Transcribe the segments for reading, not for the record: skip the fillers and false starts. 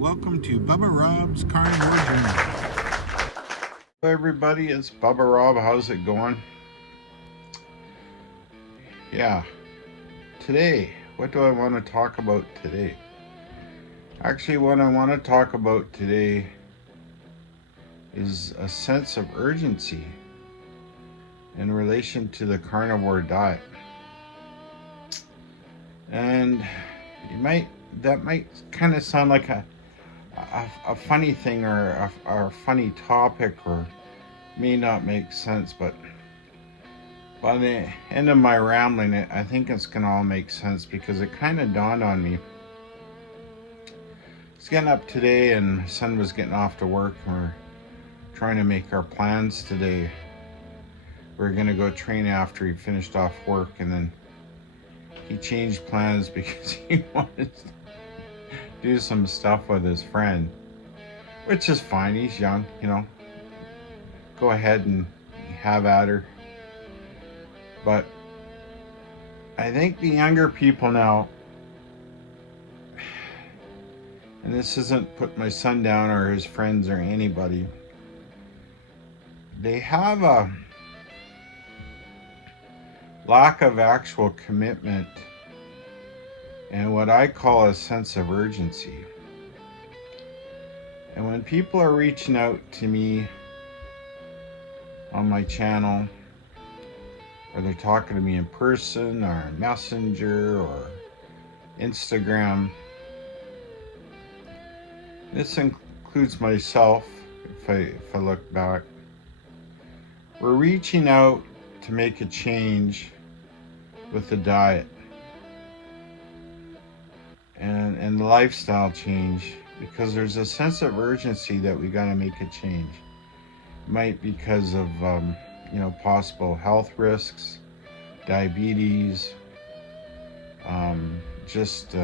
Welcome to Bubba Rob's Carnivore Journey. Hello everybody, it's Bubba Rob. How's it going? Yeah, today, what do I want to talk about today? Actually, what I want to talk about today is a sense of urgency in relation to the carnivore diet. And that might kind of sound like a funny thing or a funny topic, or may not make sense, but by the end of my rambling, I think it's gonna all make sense, because it kind of dawned on me. I was getting up today and my son was getting off to work, and we're trying to make our plans today. We're gonna go train after he finished off work, and then he changed plans because he wanted to do some stuff with his friend, which is fine. He's young, go ahead and have at her. But I think the younger people now, and this isn't put my son down or his friends or anybody, they have a lack of actual commitment and what I call a sense of urgency. And when people are reaching out to me on my channel, or they're talking to me in person or Messenger or Instagram, this includes myself, if I look back, we're reaching out to make a change with the diet and the lifestyle change, because there's a sense of urgency that we got to make a change. Might because of possible health risks, diabetes, just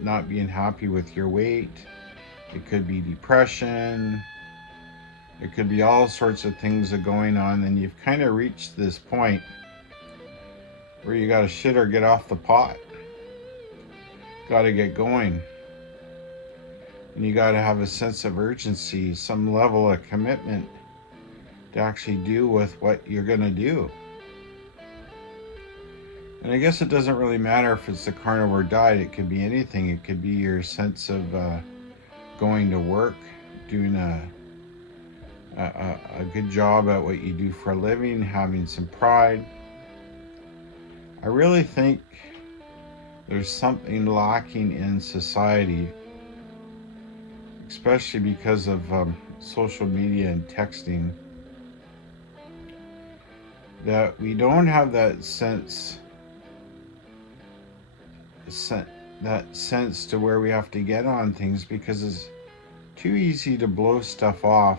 not being happy with your weight. It could be depression. It could be all sorts of things that are going on, and you've kind of reached this point where you got to shit or get off the pot. Got to get going. And you got to have a sense of urgency, some level of commitment to actually do with what you're going to do. And I guess it doesn't really matter if it's the carnivore diet. It could be anything. It could be your sense of going to work, doing a good job at what you do for a living, having some pride. I really think there's something lacking in society, especially because of social media and texting, that we don't have that sense to where we have to get on things, because it's too easy to blow stuff off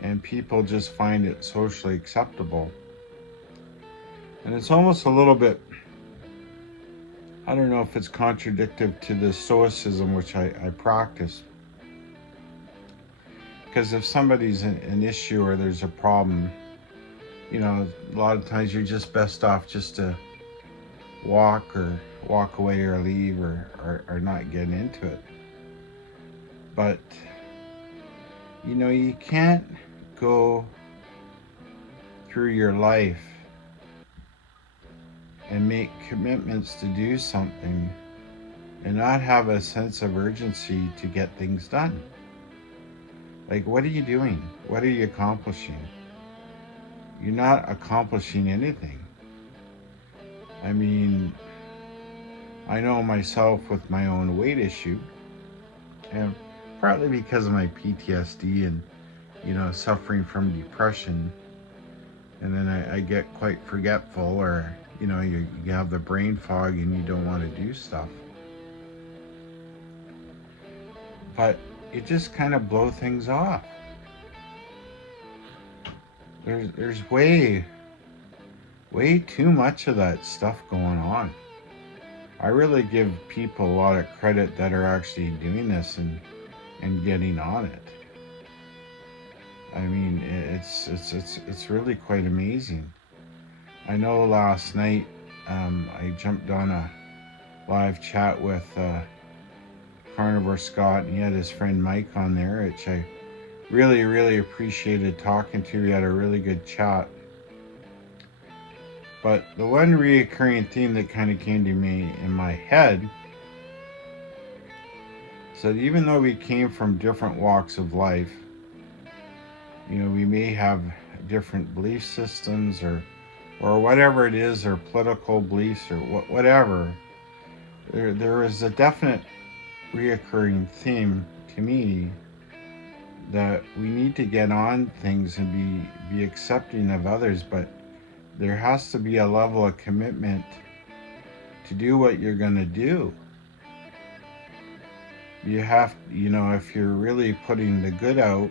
and people just find it socially acceptable. And it's almost a little bit, I don't know if it's contradictory to the stoicism which I practice. Because if somebody's an issue or there's a problem, a lot of times you're just best off just to walk away or leave or not get into it. But you can't go through your life and make commitments to do something and not have a sense of urgency to get things done. Like, what are you doing? What are you accomplishing? You're not accomplishing anything. I mean, I know myself with my own weight issue, and partly because of my PTSD and suffering from depression, and then I get quite forgetful, or you have the brain fog and you don't want to do stuff, but you just kind of blow things off. There's way too much of that stuff going on. I really give people a lot of credit that are actually doing this and getting on it. I mean, it's really quite amazing. I know last night I jumped on a live chat with Carnivore Scott, and he had his friend Mike on there, which I really, really appreciated talking to. We had a really good chat. But the one reoccurring theme that kind of came to me in my head is that even though we came from different walks of life, we may have different belief systems or whatever it is, or political beliefs or whatever, there is a definite reoccurring theme to me that we need to get on things and be accepting of others, but there has to be a level of commitment to do what you're going to do. You have, if you're really putting the good out,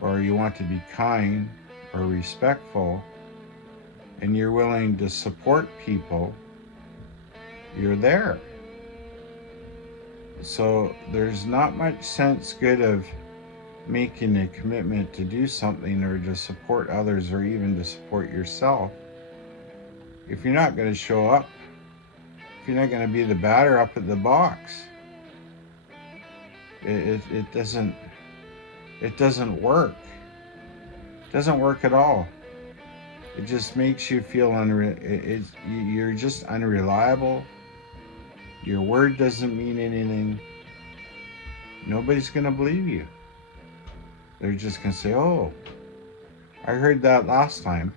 or you want to be kind or respectful, and you're willing to support people, you're there. So there's not much sense good of making a commitment to do something or to support others or even to support yourself if you're not going to show up, if you're not going to be the batter up at the box. It doesn't work. It doesn't work at all. It just makes you feel you're just unreliable. Your word doesn't mean anything. Nobody's going to believe you. They're just going to say, oh, I heard that last time.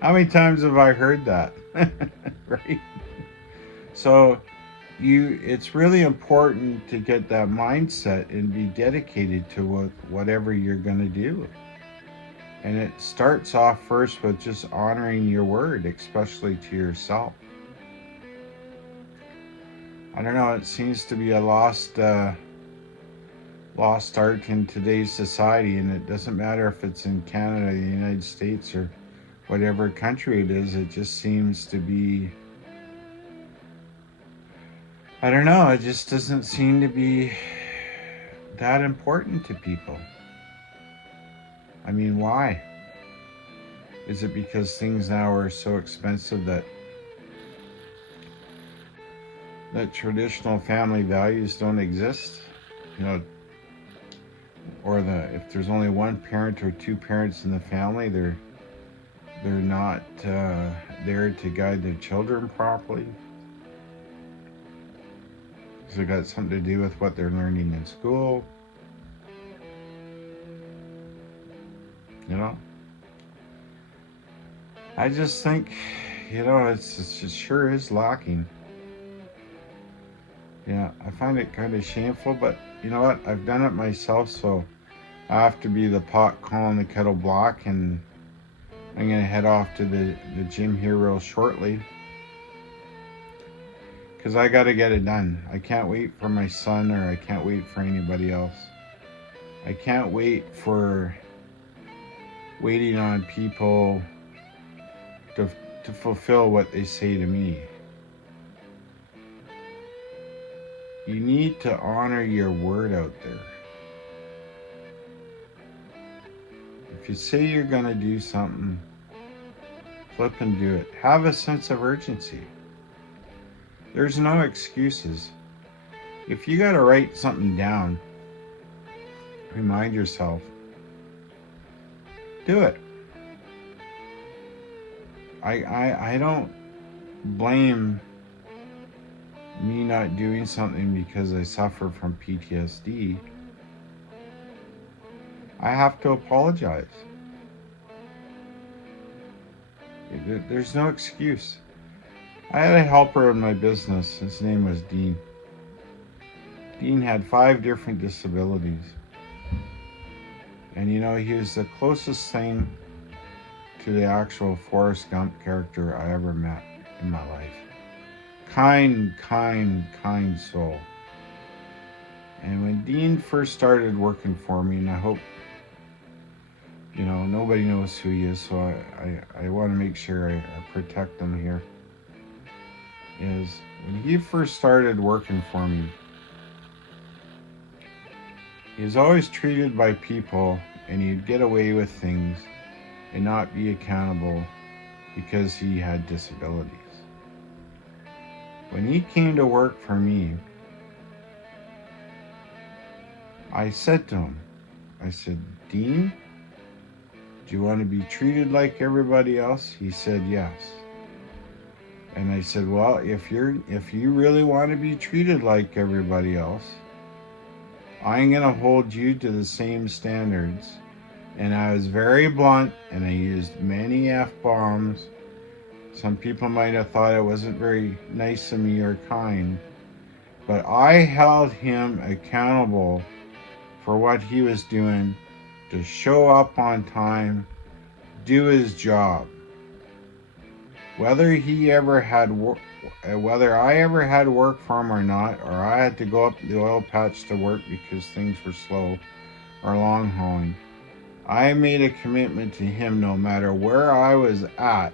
How many times have I heard that? Right? So it's really important to get that mindset and be dedicated to whatever you're going to do. And it starts off first with just honoring your word, especially to yourself. I don't know, it seems to be a lost art in today's society, and it doesn't matter if it's in Canada, the United States, or whatever country it is. It just seems to be, I don't know, it just doesn't seem to be that important to people. I mean, why? Is it because things now are so expensive that traditional family values don't exist? Or if there's only one parent or two parents in the family, they're not there to guide their children properly. Has it got something to do with what they're learning in school? I just think, it sure is lacking. Yeah, I find it kind of shameful, but you know what? I've done it myself, so I have to be the pot calling the kettle black, and I'm going to head off to the gym here real shortly because I got to get it done. I can't wait for my son, or I can't wait for anybody else. I can't wait for waiting on people to fulfill what they say to me. You need to honor your word out there. If you say you're going to do something, flip and do it. Have a sense of urgency. There's no excuses. If you got to write something down, remind yourself, do it. I don't blame me not doing something because I suffer from PTSD. I have to apologize. There's no excuse. I had a helper in my business. His name was Dean. Dean had 5 different disabilities. And he was the closest thing to the actual Forrest Gump character I ever met in my life. Kind soul. And when Dean first started working for me, and I hope, nobody knows who he is, so I want to make sure I protect him here, is when he first started working for me, he was always treated by people, and he'd get away with things and not be accountable because he had disabilities. When he came to work for me, I said to him, I said, Dean, do you want to be treated like everybody else? He said yes. And I said, well, if you really want to be treated like everybody else, I'm going to hold you to the same standards. And I was very blunt, and I used many F-bombs. Some people might have thought it wasn't very nice of me or kind, but I held him accountable for what he was doing, to show up on time, do his job. Whether I ever had work for him or not, or I had to go up the oil patch to work because things were slow or long hauling, I made a commitment to him. No matter where I was at,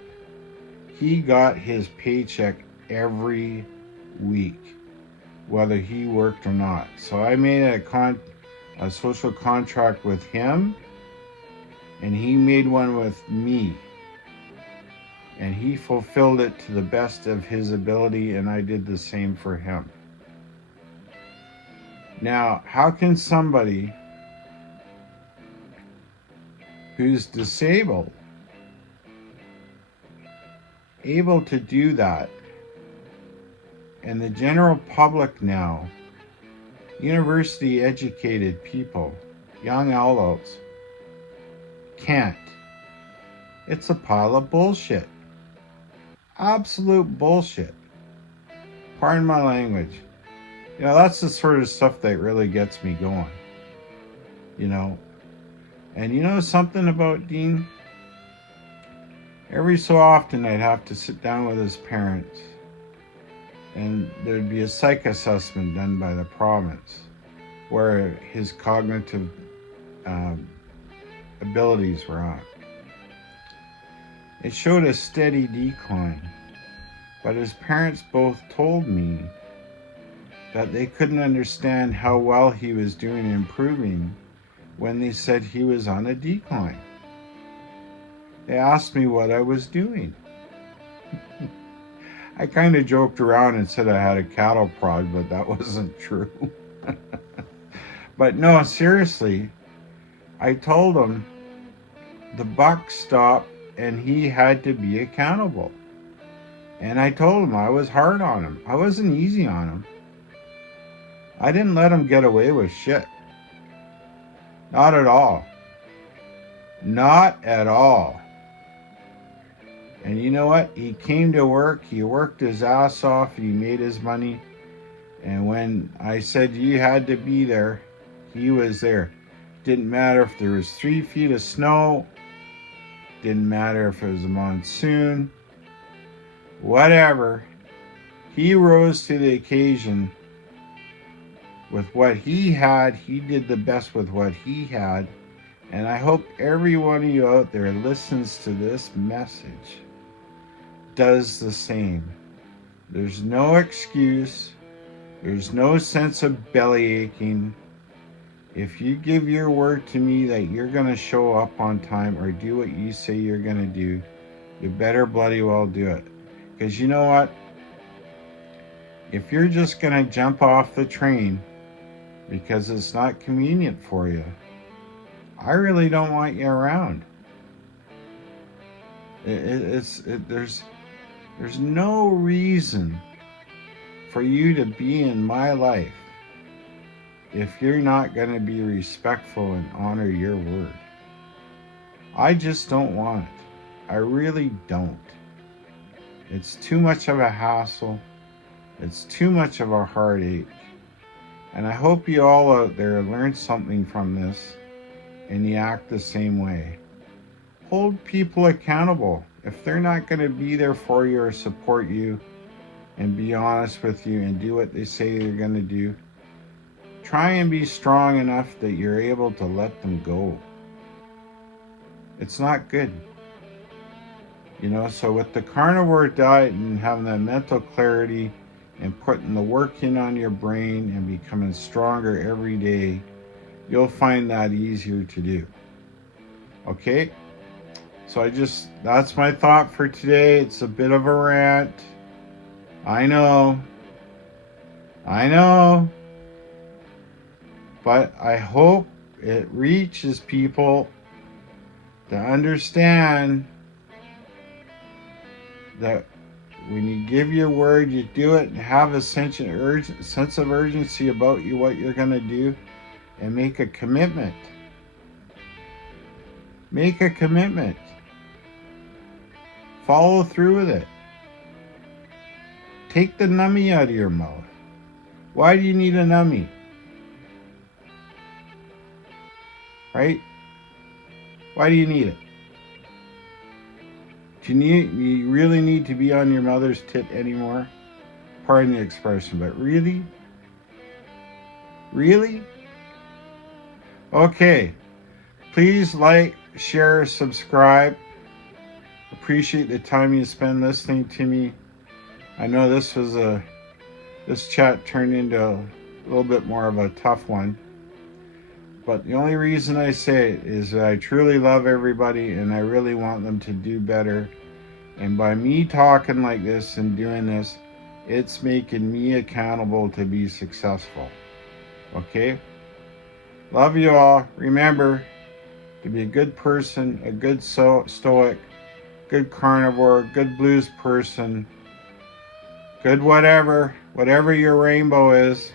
he got his paycheck every week, whether he worked or not. So I made a social contract with him, and he made one with me. And he fulfilled it to the best of his ability, and I did the same for him. Now, how can somebody who's disabled able to do that, and the general public now, university educated people, young adults, can't? It's a pile of bullshit. Absolute bullshit. Pardon my language. That's the sort of stuff that really gets me going. And you know something about Dean? Every so often I'd have to sit down with his parents, and there'd be a psych assessment done by the province where his cognitive abilities were at. It showed a steady decline, but his parents both told me that they couldn't understand how well he was doing and improving when they said he was on a decline. They asked me what I was doing. I kind of joked around and said I had a cattle prod, but that wasn't true. But no, seriously, I told him the buck stopped and he had to be accountable. And I told him I was hard on him. I wasn't easy on him. I didn't let him get away with shit. Not at all. Not at all. And you know what? He came to work. He worked his ass off. He made his money. And when I said you had to be there, he was there. Didn't matter if there was 3 feet of snow. Didn't matter if it was a monsoon. Whatever. He rose to the occasion with what he had. He did the best with what he had. And I hope every one of you out there listens to this message, does the same. There's no excuse. There's no sense of belly aching. If you give your word to me that you're going to show up on time or do what you say you're going to do, you better bloody well do it. Because you know what? If you're just going to jump off the train because it's not convenient for you, I really don't want you around. There's no reason for you to be in my life if you're not going to be respectful and honor your word. I just don't want it. I really don't. It's too much of a hassle. It's too much of a heartache. And I hope you all out there learn something from this and you act the same way. Hold people accountable. If they're not going to be there for you or support you and be honest with you and do what they say they're going to do, try and be strong enough that you're able to let them go. It's not good. So with the carnivore diet and having that mental clarity and putting the work in on your brain and becoming stronger every day, you'll find that easier to do. Okay? So that's my thought for today. It's a bit of a rant. I know. But I hope it reaches people to understand that when you give your word, you do it, and have a sense of urgency about what you're going to do, and make a commitment. Make a commitment. Follow through with it. Take the numbie out of your mouth. Why do you need a numbie? Right? Why do you need it? Do you really need to be on your mother's tit anymore? Pardon the expression, but really? Really? Okay. Please like, share, subscribe. Appreciate the time you spend listening to me. I know this chat turned into a little bit more of a tough one. But the only reason I say it is that I truly love everybody and I really want them to do better. And by me talking like this and doing this, it's making me accountable to be successful. Okay? Love you all. Remember to be a good person, a good stoic, good carnivore, good blues person, good whatever your rainbow is.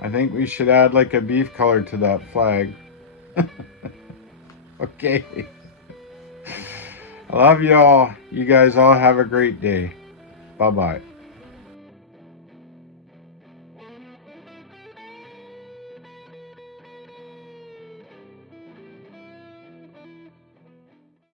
I think we should add like a beef color to that flag. Okay. I love you all. You guys all have a great day. Bye-bye.